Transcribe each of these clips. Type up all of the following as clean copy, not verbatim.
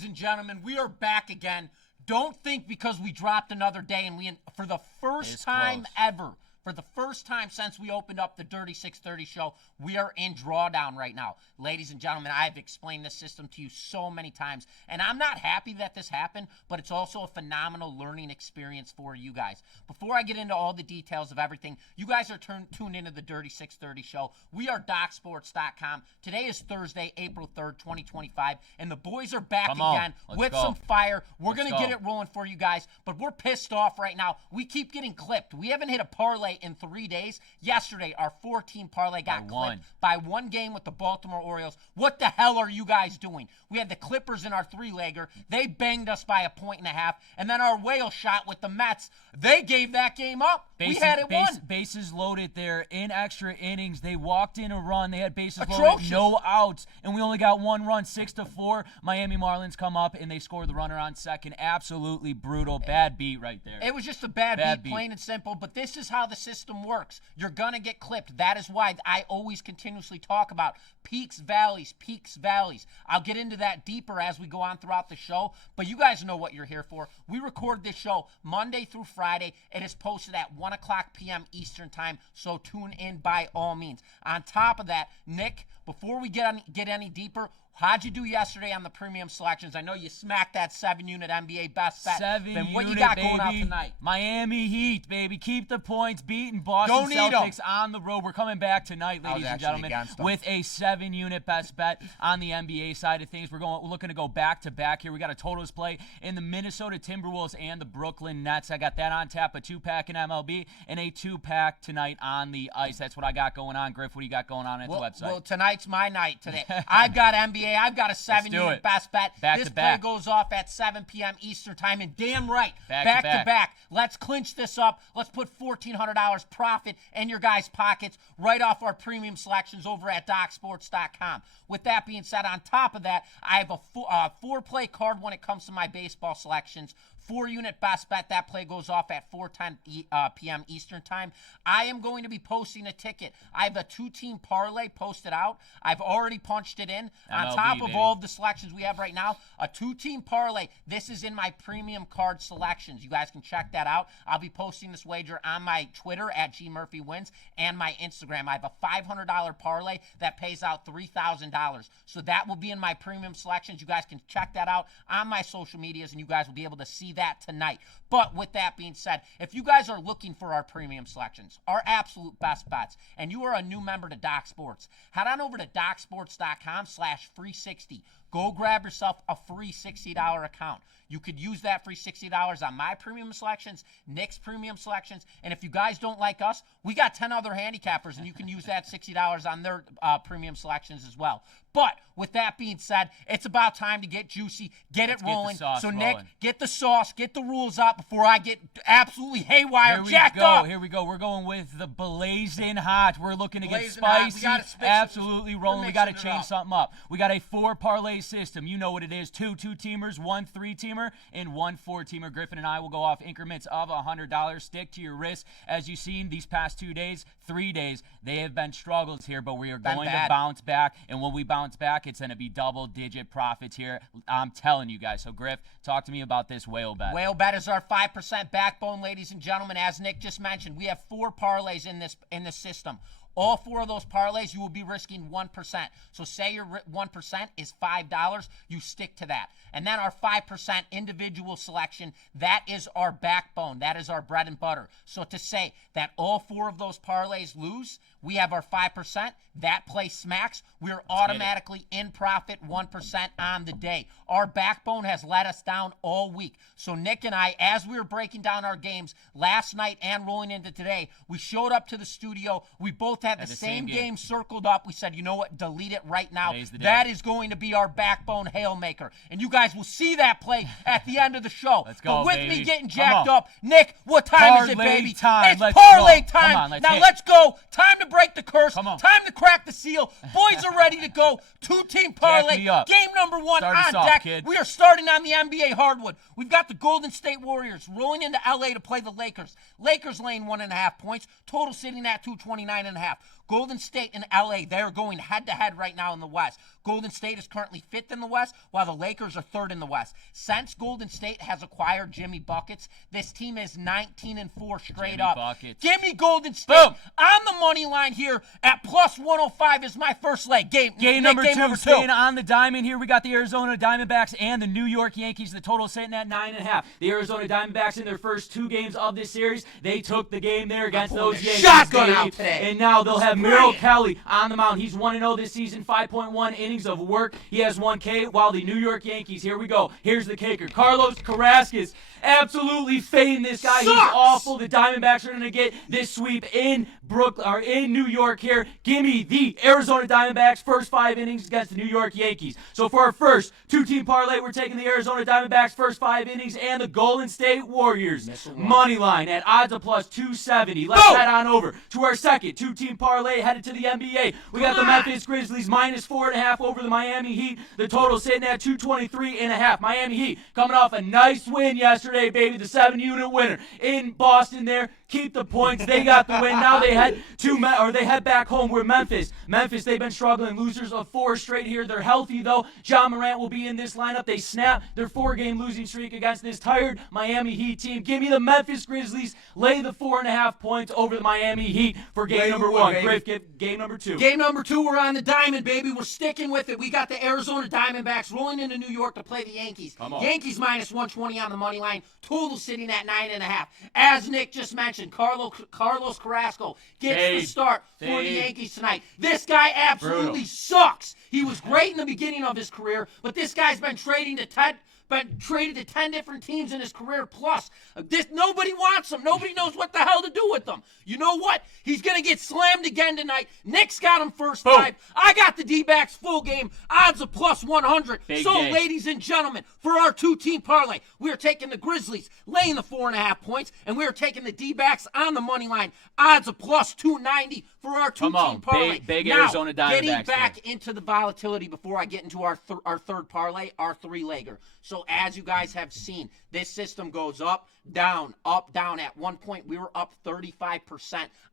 ladies and gentlemen, we are back again. Don't think because we dropped another day and for the first time ever, for the first time since we opened up the Dirty 630 show, we are in drawdown right now. Ladies and gentlemen, I've explained this system to you so many times, and I'm not happy that this happened, but it's also a phenomenal learning experience for you guys. Before I get into all the details of everything, you guys are tuned into the Dirty 630 show. We are DocSports.com. Today is Thursday, April 3rd, 2025, and the boys are back again with some fire. We're going to get it rolling for you guys, but we're pissed off right now. We keep getting clipped. We haven't hit a parlay in 3 days. Yesterday, our 4-team parlay got clipped by one game with the Baltimore Orioles. What the hell are you guys doing? We had the Clippers in our 3-legger. They banged us by 1.5, and then our whale shot with the Mets. They gave that game up. We had it won. Bases loaded there in extra innings. They walked in a run. They had bases loaded, no outs, and we only got one run, 6-4. Miami Marlins come up, and they score the runner on second. Absolutely brutal. Bad beat right there. It was just a bad beat, plain and simple, but this is how the system works. You're going to get clipped. That is why I always continuously talk about peaks, valleys, peaks, valleys. I'll get into that deeper as we go on throughout the show, but you guys know what you're here for. We record this show Monday through Friday. It is posted at 1 o'clock p.m. Eastern time, so tune in by all means. On top of that, Nick, before we get any deeper, how'd you do yesterday on the premium selections? I know you smacked that 7-unit NBA best bet. What you got going out tonight? Miami Heat, baby. Keep the points. Beating Boston Celtics on the road. We're coming back tonight, ladies and gentlemen, with a 7-unit best bet on the NBA side of things. We're looking to go back-to-back here. We got a totals play in the Minnesota Timberwolves and the Brooklyn Nets. I got that on tap, a 2-pack in MLB, and a 2-pack tonight on the ice. That's what I got going on. Griff, what do you got going on at the website? Well, tonight's my night today. I've got NBA. I've got a 7-unit best bet. This play goes off at 7 p.m. Eastern time, and damn right, back to back. Let's clinch this up. Let's put $1,400 profit in your guys' pockets right off our premium selections over at DocSports.com. With that being said, on top of that, I have a 4-play card when it comes to my baseball selections. 4-unit best bet. That play goes off at 4:10 p.m. Eastern time. I am going to be posting a ticket. I have a 2-team parlay posted out. I've already punched it in. MLB, on top of all of the selections we have right now, a 2-team parlay. This is in my premium card selections. You guys can check that out. I'll be posting this wager on my Twitter at GMurphyWins and my Instagram. I have a $500 parlay that pays out $3,000. So that will be in my premium selections. You guys can check that out on my social medias, and you guys will be able to see that tonight. But with that being said, if you guys are looking for our premium selections, our absolute best bets, and you are a new member to Doc Sports, head on over to DocSports.com/free60. Go grab yourself a free $60 account. You could use that free $60 on my premium selections, Nick's premium selections, and if you guys don't like us, we got 10 other handicappers, and you can use that $60 on their premium selections as well. But with that being said, it's about time to get juicy, get it rolling. So, Nick, get the sauce, get the rules out before I get absolutely haywire, jacked up. Here we go. We're going with the blazing hot. We're looking to get spicy, absolutely rolling. We got to change something up. We got a 4-parlay system. You know what it is. 2 2-teamers, 1 3-teamer, and 1 4-teamer. Griffin and I will go off increments of $100. Stick to your wrist. As you've seen these past 2 days, 3 days, they have been struggles here, but we are going to bounce back. And when we bounce back, it's going to be double-digit profits here. I'm telling you guys. So, Griff, talk to me about this whale bet. Whale bet is our 5% backbone, ladies and gentlemen. As Nick just mentioned, we have 4 parlays in this system. All 4 of those parlays, you will be risking 1%. So say your 1% is $5, you stick to that. And then our 5% individual selection, that is our backbone. That is our bread and butter. So to say that all 4 of those parlays lose, we have our 5%. That play smacks. We're automatically in profit 1% on the day. Our backbone has let us down all week. So Nick and I, as we were breaking down our games last night and rolling into today, we showed up to the studio. We both had the same game circled up. We said, you know what, delete it right now. That is going to be our backbone hail maker. And you guys will see that play at the end of the show. Let's go, but with baby. Me getting jacked up, Nick, what time is it, baby? Time. It's parlay time. Now let's go. Time to break the curse. Come on. Time to crack the seal. Boys are ready to go. 2-team parlay. Game number 1 on deck. Kid. We are starting on the NBA hardwood. We've got the Golden State Warriors rolling into LA to play the Lakers. Lakers laying 1.5 points. Total sitting at 229.5. 7.5. Golden State and LA, they're going head-to-head right now in the West. Golden State is currently 5th in the West, while the Lakers are 3rd in the West. Since Golden State has acquired Jimmy Buckets, this team is 19-4 straight Jimmy up. Buckets. Give me Golden State. Boom. On the money line here at plus 105 is my first leg. Game number two. Staying on the diamond here, we got the Arizona Diamondbacks and the New York Yankees. The total sitting at 9.5. The Arizona Diamondbacks in their first 2 games of this series, they took the game there against those Yankees. Shotgun out today. And now they'll have Merrill Kelly on the mound. He's 1-0 this season, 5.1 innings of work. He has 1 K, while the New York Yankees, here we go. Here's the kicker. Carlos Carrasquez, absolutely fading this guy. Sucks. He's awful. The Diamondbacks are going to get this sweep in Brooklyn or in New York here. Give me the Arizona Diamondbacks first 5 innings against the New York Yankees. So for our first 2-team parlay, we're taking the Arizona Diamondbacks first 5 innings and the Golden State Warriors money line at odds of plus 270. Let's head on over to our second 2-team parlay headed to the NBA. We got the Memphis Grizzlies minus 4.5 over the Miami Heat. The total sitting at 223.5. Miami Heat coming off a nice win yesterday, baby. The 7-unit winner in Boston there. Keep the points. They got the win. Now they head back home where Memphis, they've been struggling. Losers of 4 straight here. They're healthy, though. John Morant will be in this lineup. They snap their 4-game losing streak against this tired Miami Heat team. Give me the Memphis Grizzlies. Lay the 4.5 points over the Miami Heat for game number 1. Griff, game number 2. Game number 2, we're on the diamond, baby. We're sticking with it. We got the Arizona Diamondbacks rolling into New York to play the Yankees. Yankees minus 120 on the money line. Total sitting at 9.5. As Nick just mentioned, Carlos Carrasco gets the start for the Yankees tonight. This guy absolutely sucks. He was great in the beginning of his career, but this guy's been traded to 10 different teams in his career plus. Nobody wants him. Nobody knows what the hell to do with him. You know what? He's going to get slammed again tonight. Nick's got him first 5. I got the D-backs full game. Odds of plus 100. Ladies and gentlemen, for our 2-team parlay, we are taking the Grizzlies, laying the 4.5 points, and we are taking the D-backs on the money line. Odds of plus 290 for our 2-team parlay. Big now, Arizona Diamondbacks. Getting back into the volatility before I get into our third parlay, our 3-legger. So as you guys have seen, this system goes up, down. At one point, we were up 35%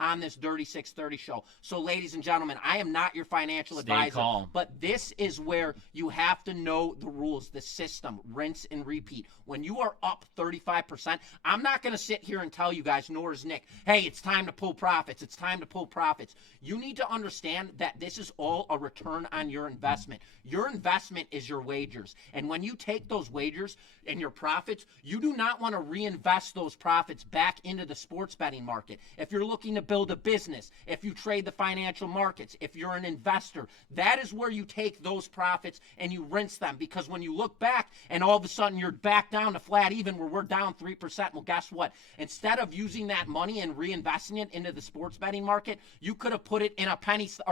on this Dirty 630 show. So ladies and gentlemen, I am not your financial advisor, but this is where you have to know the rules, the system, rinse and repeat. When you are up 35%, I'm not going to sit here and tell you guys, nor is Nick, hey, it's time to pull profits. It's time to pull profits. You need to understand that this is all a return on your investment. Your investment is your wagers. And when you take those wagers and your profits, you do not want to reinvest those profits back into the sports betting market. If you're looking to build a business, if you trade the financial markets, if you're an investor, that is where you take those profits and you rinse them. Because when you look back and all of a sudden you're back down to flat even where we're down 3%, well, guess what? Instead of using that money and reinvesting it into the sports betting market, you could have put it in a penny stock,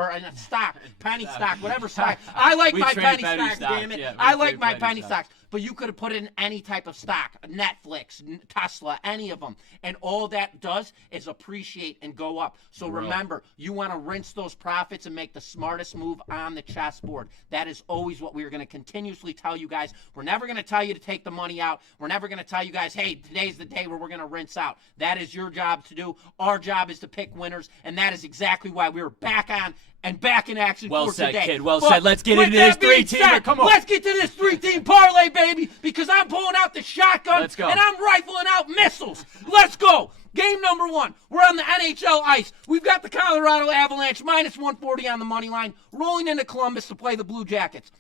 whatever stock. I like my penny stocks, damn it. Yeah, I like my penny stocks. But you could have put it in any type of stock, Netflix, Tesla, any of them. And all that does is appreciate and go up. So remember, you want to rinse those profits and make the smartest move on the chessboard. That is always what we're going to continuously tell you guys. We're never going to tell you to take the money out. We're never going to tell you guys, hey, today's the day where we're going to rinse out. That is your job to do. Our job is to pick winners. And that is exactly why we're back on and back in action for today. Well said, kid. Well said. Let's get into this 3-teamer. Come on. Let's get to this 3-team parlay, baby, because I'm pulling out the shotgun. Let's go. And I'm rifling out missiles. Let's go. Game number 1. We're on the NHL ice. We've got the Colorado Avalanche minus 140 on the money line, rolling into Columbus to play the Blue Jackets.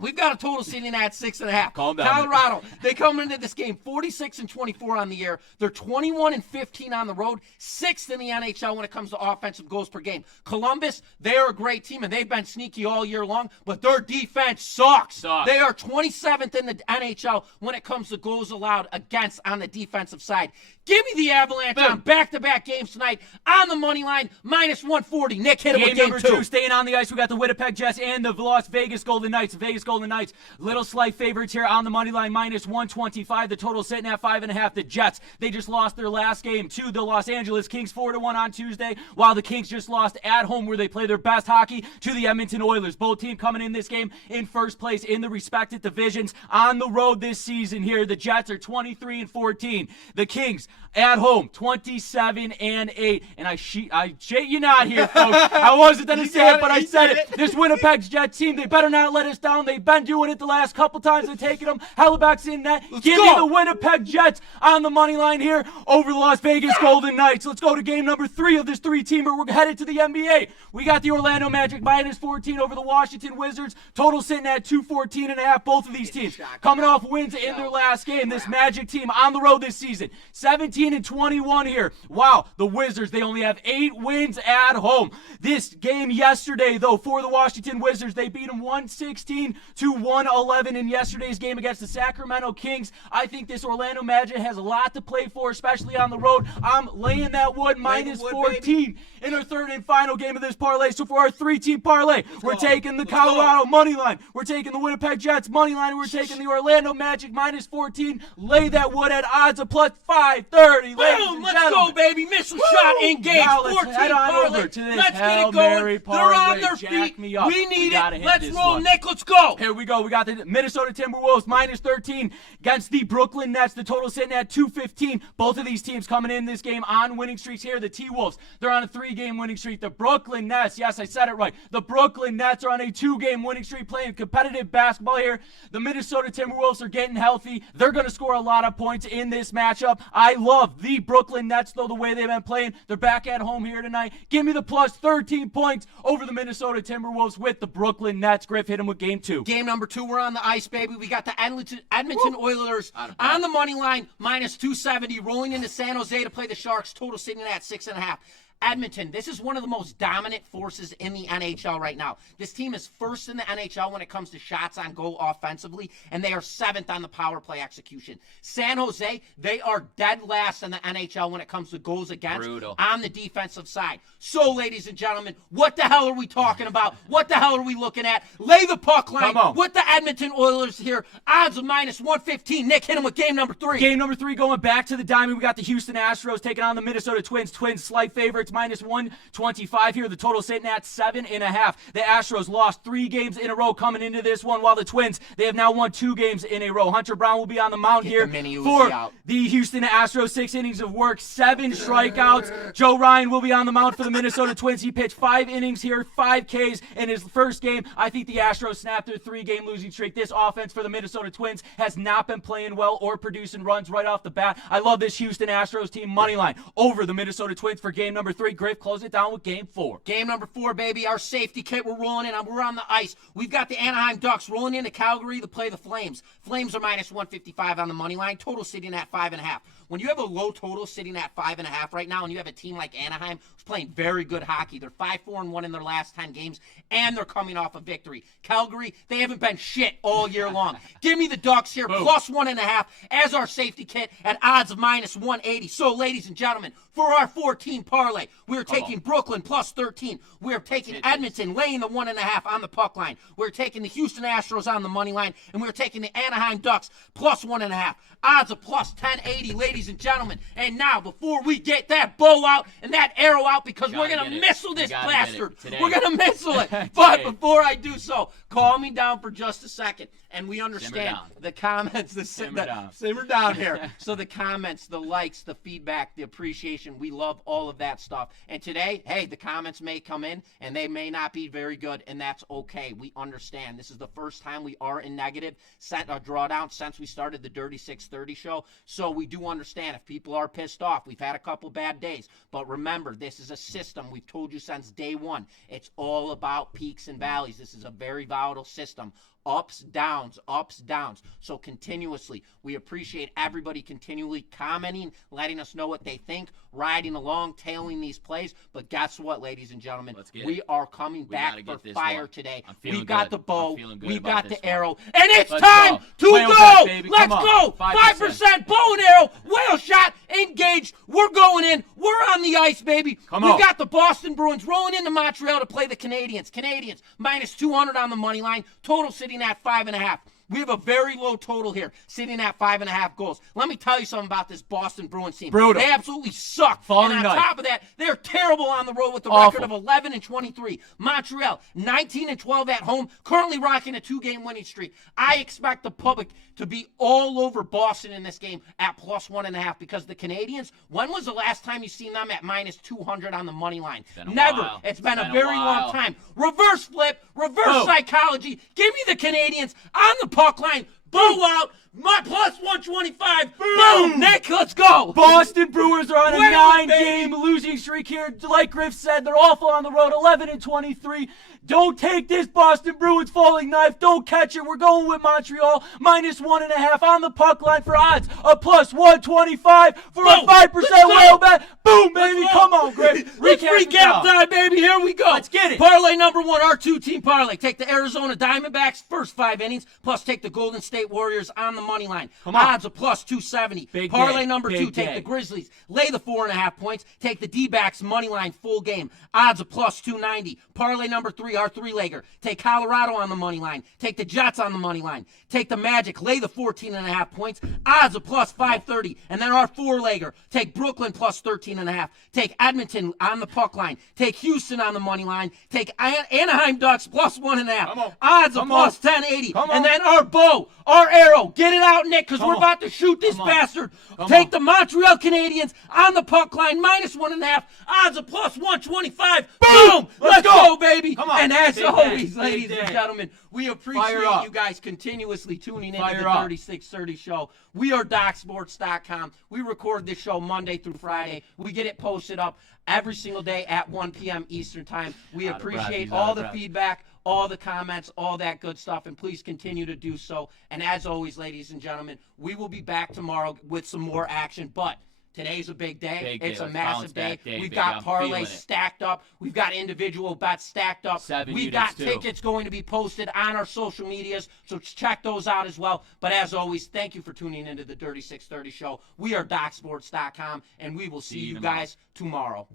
We've got a total sitting at 6.5. Calm down. Colorado, they come into this game 46-24 on the air. They're 21-15 on the road, 6th in the NHL when it comes to offensive goals per game. Columbus, they're a great team, and they've been sneaky all year long, but their defense sucks. They are 27th in the NHL when it comes to goals allowed against on the defensive side. Give me the Avalanche on back-to-back games tonight on the money line, minus 140. Nick, hit it with game number 2. 2, staying on the ice, we got the Winnipeg Jets and the Las Vegas Golden Knights. Golden Knights, little slight favorites here on the money line, minus 125. The total sitting at 5.5. The Jets, they just lost their last game to the Los Angeles Kings 4-1 on Tuesday, while the Kings just lost at home where they play their best hockey to the Edmonton Oilers. Both teams coming in this game in first place in the respective divisions on the road this season here. The Jets are 23-14. The Kings, at home, 27-8. And I shit you not here, folks. I wasn't going to say it, but I said it. This Winnipeg Jets team, they better not let us down. They've been doing it the last couple times and taking them. Hellebuck's in net. Give me the Winnipeg Jets on the money line here over the Las Vegas Golden Knights. Let's go to game number 3 of this 3-teamer. We're headed to the NBA. We got the Orlando Magic minus 14 over the Washington Wizards. Total sitting at 214.5. Both of these teams coming off wins in their last game. This Magic team on the road this season, 17-21 here. Wow, the Wizards, they only have 8 wins at home. This game yesterday, though, for the Washington Wizards, they beat them 116-111 in yesterday's game against the Sacramento Kings. I think this Orlando Magic has a lot to play for, especially on the road. I'm laying that wood minus 14 in our third and final game of this parlay. So for our 3-team parlay, we're taking the Colorado money line, we're taking the Winnipeg Jets money line, and we're taking the Orlando Magic minus 14. Lay that wood at odds of plus 530. Boom! Let's go, baby. Missile shot engaged. Now let's head on over to this Hail Mary parlay. They're on their feet. We need it. Let's roll, Nick. Let's go. Here we go. We got the Minnesota Timberwolves minus 13 against the Brooklyn Nets. The total sitting at 215. Both of these teams coming in this game on winning streaks here. The T-Wolves, they're on a 3-game winning streak. The Brooklyn Nets, yes, I said it right. The Brooklyn Nets are on a 2-game winning streak, playing competitive basketball here. The Minnesota Timberwolves are getting healthy. They're going to score a lot of points in this matchup. I love the Brooklyn Nets, though, the way they've been playing. They're back at home here tonight. Give me the plus 13 points over the Minnesota Timberwolves with the Brooklyn Nets. Griff, hit him with game 2. Game number 2, we're on the ice, baby. We got the Edmonton Oilers on the money line, minus 270, rolling into San Jose to play the Sharks. Total sitting at 6.5. Edmonton, this is one of the most dominant forces in the NHL right now. This team is first in the NHL when it comes to shots on goal offensively, and they are 7th on the power play execution. San Jose, they are dead last in the NHL when it comes to goals against on the defensive side. So, ladies and gentlemen, what the hell are we talking about? What the hell are we looking at? Lay the puck line with the Edmonton Oilers here. Odds of minus 115. Nick, hit him with game number 3. Game number 3, going back to the diamond. We got the Houston Astros taking on the Minnesota Twins. Twins, slight favorites. Minus 125 here. The total sitting at 7.5. The Astros lost 3 games in a row coming into this one, while the Twins, they have now won 2 games in a row. Hunter Brown will be on the mound here for the Houston Astros. 6 innings of work, 7 strikeouts. Joe Ryan will be on the mound for the Minnesota Twins. He pitched 5 innings here, 5 Ks in his first game. I think the Astros snapped their 3-game losing streak. This offense for the Minnesota Twins has not been playing well or producing runs right off the bat. I love this Houston Astros team money line over the Minnesota Twins for game number 3. Griff, close it down with game 4. Game number 4, baby. Our safety kit, we're rolling in. We're on the ice. We've got the Anaheim Ducks rolling into Calgary to play the Flames. Flames are minus 155 on the money line. Total sitting at 5.5. When you have a low total sitting at 5.5 right now, and you have a team like Anaheim who's playing very good hockey, they're 5-4-1 in their last 10 games, and they're coming off a victory. Calgary, they haven't been shit all year long. Give me the Ducks here, plus 1.5 as our safety kit at odds of minus 180. So, ladies and gentlemen, for our 14 parlay, we're taking Brooklyn plus 13. We're taking Edmonton laying the 1.5 on the puck line. We're taking the Houston Astros on the money line, and we're taking the Anaheim Ducks plus 1.5. Odds of plus 1080, ladies and gentlemen. And now, before we get that bow out and that arrow out, because we're going to missile this bastard. We're going to missile it. But before I do so, calm me down for just a second. And we understand the comments, simmer down here. So the comments, the likes, the feedback, the appreciation, we love all of that stuff. And today, hey, the comments may come in and they may not be very good, and that's okay. We understand. This is the first time we are in negative drawdown since we started the Dirty 630 show. So we do understand if people are pissed off. We've had a couple bad days. But remember, this is a system. We've told you since day one. It's all about peaks and valleys. This is a very volatile system. Ups, downs, ups, downs. So continuously, we appreciate everybody continually commenting, letting us know what they think, riding along, tailing these plays. But guess what, ladies and gentlemen? We are coming back for fire today. We've got the bow, we've got the arrow, and it's time to go! Let's go! 5% bow and arrow, whale shot, engaged. We're going in. We're on the ice, baby. We got the Boston Bruins rolling into Montreal to play the Canadiens. Canadiens, minus 200 on the money line. Total sitting at 5.5. We have a very low total here, sitting at 5.5 goals. Let me tell you something about this Boston Bruins team. Brutal. They absolutely suck. Falling and on knife. top of that, they're terrible on the road with a Awful. record of 11-23. Montreal, 19-12 at home, currently rocking a 2-game winning streak. I expect the public to be all over Boston in this game at +1.5 because the Canadians, when was the last time you seen them at -200 on the money line? Never. It's been a very long time. Reverse flip, reverse psychology. Give me the Canadians on the puck line. Blowout. My +125. Boom. Nick, let's go. Boston Brewers are on a 9-game losing streak here. Like Griff said, they're awful on the road, 11-23. Don't take this Boston Bruins falling knife. Don't catch it. We're going with Montreal, -1.5 on the puck line for odds of +125 for a 5% whale bet. Boom, baby. Come on, Griff. Recap time, baby. Here we go. Let's get it. Parlay number 1, our 2-team parlay. Take the Arizona Diamondbacks first 5 innings, plus take the Golden State Warriors on the money line. Odds of +270. Big Parlay day. number 2, Big take day. the Grizzlies. Lay the 4.5 points. Take the D-backs money line full game. Odds of +290. Parlay number 3, our 3-legger. Take Colorado on the money line. Take the Jets on the money line. Take the Magic. Lay the 14.5 points. Odds of +530. And then our 4-legger. Take Brooklyn +13.5. Take Edmonton on the puck line. Take Houston on the money line. Take Anaheim Ducks +1.5. Odds of +1080. And then our bow, our arrow. Get it out, Nick, because we're about to shoot this bastard. Take the Montreal Canadiens on the puck line -1.5. Odds of +125. Boom! Let's go, baby. And as always, ladies and gentlemen, we appreciate you guys continuously tuning into the 3630 show. We are DocSports.com. We record this show Monday through Friday. We get it posted up every single day at 1 p.m. Eastern Time. We appreciate all the feedback, all the comments, all that good stuff, and please continue to do so. And as always, ladies and gentlemen, we will be back tomorrow with some more action, but today's a big day. It's a massive day. We've got parlays stacked up. We've got individual bets stacked up. We've got tickets going to be posted on our social medias, so check those out as well. But as always, thank you for tuning into the Dirty 630 show. We are DocSports.com, and we will see you guys tomorrow.